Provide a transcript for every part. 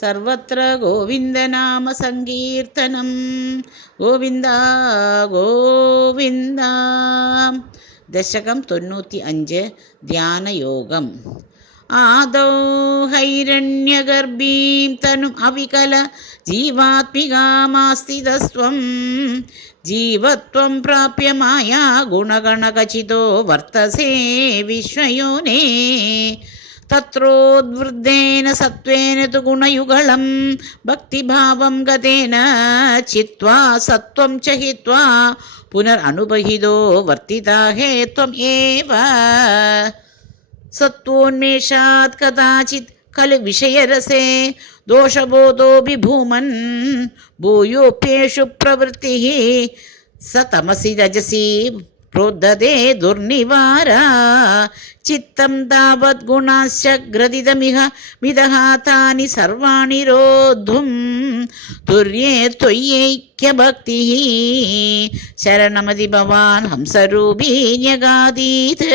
സർവത്ര ഗോവിന്ദനാമ സങ്കീർത്തനം. ഗോവിന്ദ ഗോവിന്ദ. ദശകം 95. ധ്യാനയോഗം. ആദൗ ഹൈരണ്യഗർഭീം തനും അവികല ജീവാത്മികാമാസ്തിതസ്ത്വം ജീവത്വം പ്രാപ്യമായ ഗുണഗണകചിതോ വർത്തസേ വിശ്വയോനേ. തത്രോദ്വൃദ്ദേന സത്വേന തു ഗുണയുഗളം ഭക്തിഭാവം ഗതേന ചിത്വാ സത്വം ച ഹിത്വാ പുനരനുപഹിതോ വർത്തിതാ ഹേ ത്വം ഏവ. സത്വോന്മേഷാത് കദാചിത് ഖലു വിഷയരസേ ദോഷബോധോ വിഭൂമൻ ഭൂയോപ്യേഷു പ്രവൃത്തിഃ സ തമസി രജസി പ്രോദ്ദതേ ദുർനിവാര. ചിത്തം താവത് ഗുണാശ്ച ഗ്രഥിതമിഹ വിദഃ താനി സർവാണി രോദ്ധും തുര്യേ ത്വയ്യൈക്യഭക്തിഃ. ശരണമതി ഭവാൻ ഹംസരൂപീ ന്യഗാദീത്.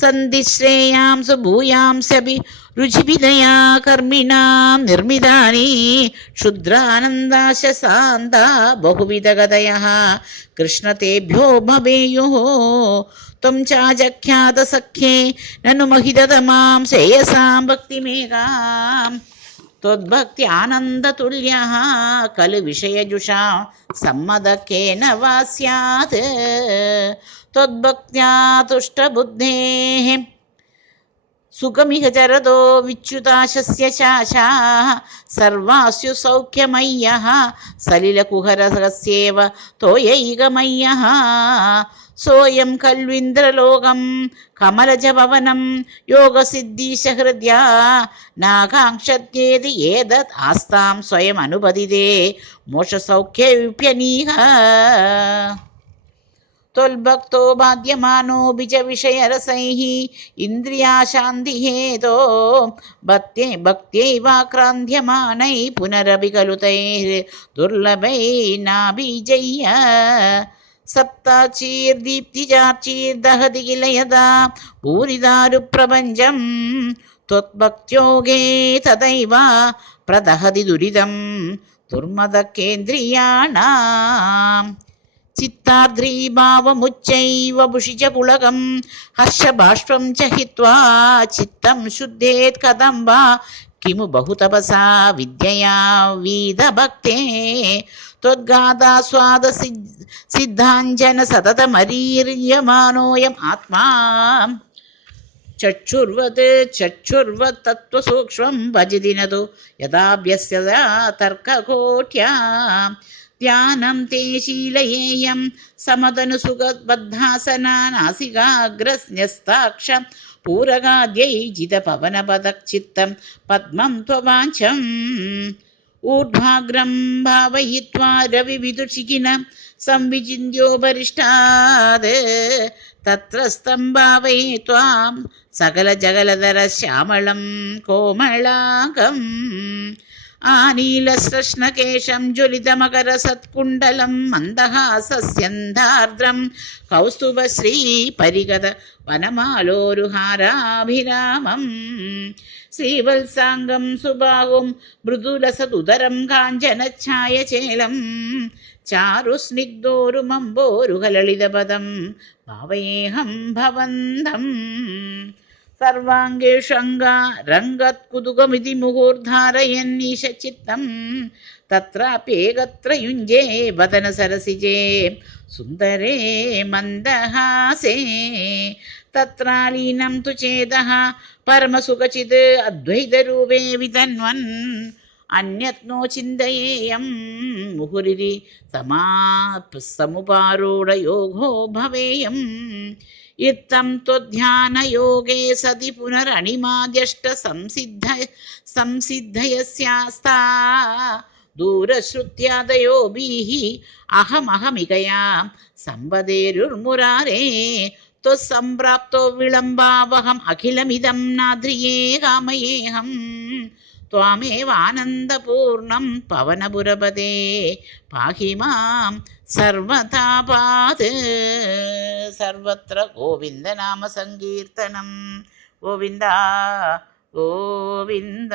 സന്ധിശ്രേയാംസു ഭൂയാംസപി രുചിവിദയാ കർമ്മിണാം നിർമ്മിതാനി ക്ഷുദ്രാനന്ദാശസാന്താ ബഹുവിധഗതയഃ കൃഷ്ണതേഭ്യോ ഭവേയുഃ. ത്വം ചാജഖ്യാത സഖ്യേ നനു മഹിതതമാം ശ്രേയസാം ഭക്തിമേകാം. ത്വദ്ഭക്തി ആനന്ദതുല്യഃ ഖലു വിഷയജുഷാ സമ്മതക്കേന വാ സ്യാത്. ത്വദ്ഭക്ത്യാ തുഷ്ടബുദ്ധേഃ സുഖമിഹ ചരതോ വിച്യുതാശസ്യ ശാശാഃ സർവാസ്യു സൗഖ്യമയ്യഃ സലിലകുഹരസസ്യേവ തോയൈകമയ്യഃ. സോയം ഖൽവിന്ദ്രലോകം കമലജഭവനം യോഗസിദ്ധീശ ഹൃദ്യാ നാകാംക്ഷത്യേതി ഏതത് ആസ്താം സ്വയം അനുപതിതേ മോക്ഷസൗഖ്യവിപ്യനീഹ. ത്വൽഭക്തോ ബാധ്യമാനോऽപി ച വിഷയരസൈഃ ഇന്ദ്രിയാശാന്തിഹേതോ ഭക്ത്യൈവാക്രാന്ധ്യമാനൈഃ പുനരപി ഖലു തൈഃ ദുർലഭൈനാഭിജയ്യ. സപ്താചീർദീപ്തിചാർച്ചീർദഹതി കില യഥാ ഭൂരിദാരുപ്രപഞ്ചം ത്വദ്ഭക്ത്യോഗേ തഥൈവ പ്രദഹതി ദുരിതം ദുർമദകേന്ദ്രിയാണാം. ചിത്താർദ്രീഭാവമുച്ചൈവ ഭുഷിച്ച പുളകം ഹർഷബാഷ്പം ച ഹിത്വാ ചിത്തം ശുദ്ധേത് കഥം വാ കിമു ബഹുതപസാ വിദ്യയാ വീതഭക്തേ. ത്വദ്ഗാഥാസ്വാദ സിദ്ധാഞ്ജന സതതമരീര്യമാനോയം ആത്മാ ചക്ഷുർവത് തത്വസൂക്ഷ്മം ഭജതിനതു യഥാഭ്യസ്യത തർക്കകോട്യാ. ധ്യാനം തേ ശീലയേയം സമതനു സുഖബദ്ധാസനാനാസികാഗ്രന്യസ്താക്ഷ പൂരകാദ്യൈ ജിതപവനപദക്ചിത്തം പദ്മം ത്വവാഞ്ചം. ഊർധ്വാഗ്രം ഭാവയിത്വാ രവിവിദുഷിഖിന സംവിചിന്യോപരിഷ്ടാത് തത്രസ്ഥം ഭാവയിത്വാം സകലജഗലധര ശ്യാമളം കോമളാകം. ആനീലശ്ലഷ്ണകേശം ജ്വലിതമകരസത്കുണ്ടലം മന്ദഹാസസ്യന്ധാർദ്രം കൗസ്തുഭശ്രീ പരിഗത വനമാലോരുഹാരാഭിരാമം. ശ്രീവത്സാംഗം സുബാഹും മൃദുലസതുദരം കാഞ്ചനഛായചേലം ചാരുസ്നിഗ്ധോരുമമ്പോരുഹലളിതപദം ഭാവയേഹം ഭവന്തം. സർവാംഗേഷു അംഗരംഗത്കുതുകമിതി മുഹുർധാരയന്നീശചിത്തം തത്രാപ്യേകത്ര യുഞ്ജേ വദനസരസിജേ സുന്ദരേ മന്ദഹാസേ. തത്രാലീനം തു ചേതഃ പരമസുഖചിത് അദ്വൈതരൂപേ വിതന്വൻ അന്യത്നോ ചിന്തയേയം മുഹുരിരി സമുപാരൂഢയോഗോ ഭവേയം. ഇത്തം ത്വധ്യാനയോഗേ സതി പുനരണിമാദ്യഷ്ട സംസിദ്ധയസ്യാസ്താ ദൂരശ്രുത്യാദയോഭിഃ അഹമഹമികയാ സംവദേരുർമുരാരേ. ത്വസംപ്രാപ്തോ വിളംബാവഹം അഖിലമിദം നാദ്രിയേ കാമയേഹം. ത്വാമേവാനന്ദപൂർണം പവനപുരപദേ പാഹി മാം സർവതാപാത്. സർവത്ര ഗോവിന്ദനാമ സങ്കീർത്തനം. ഗോവിന്ദ ഗോവിന്ദ.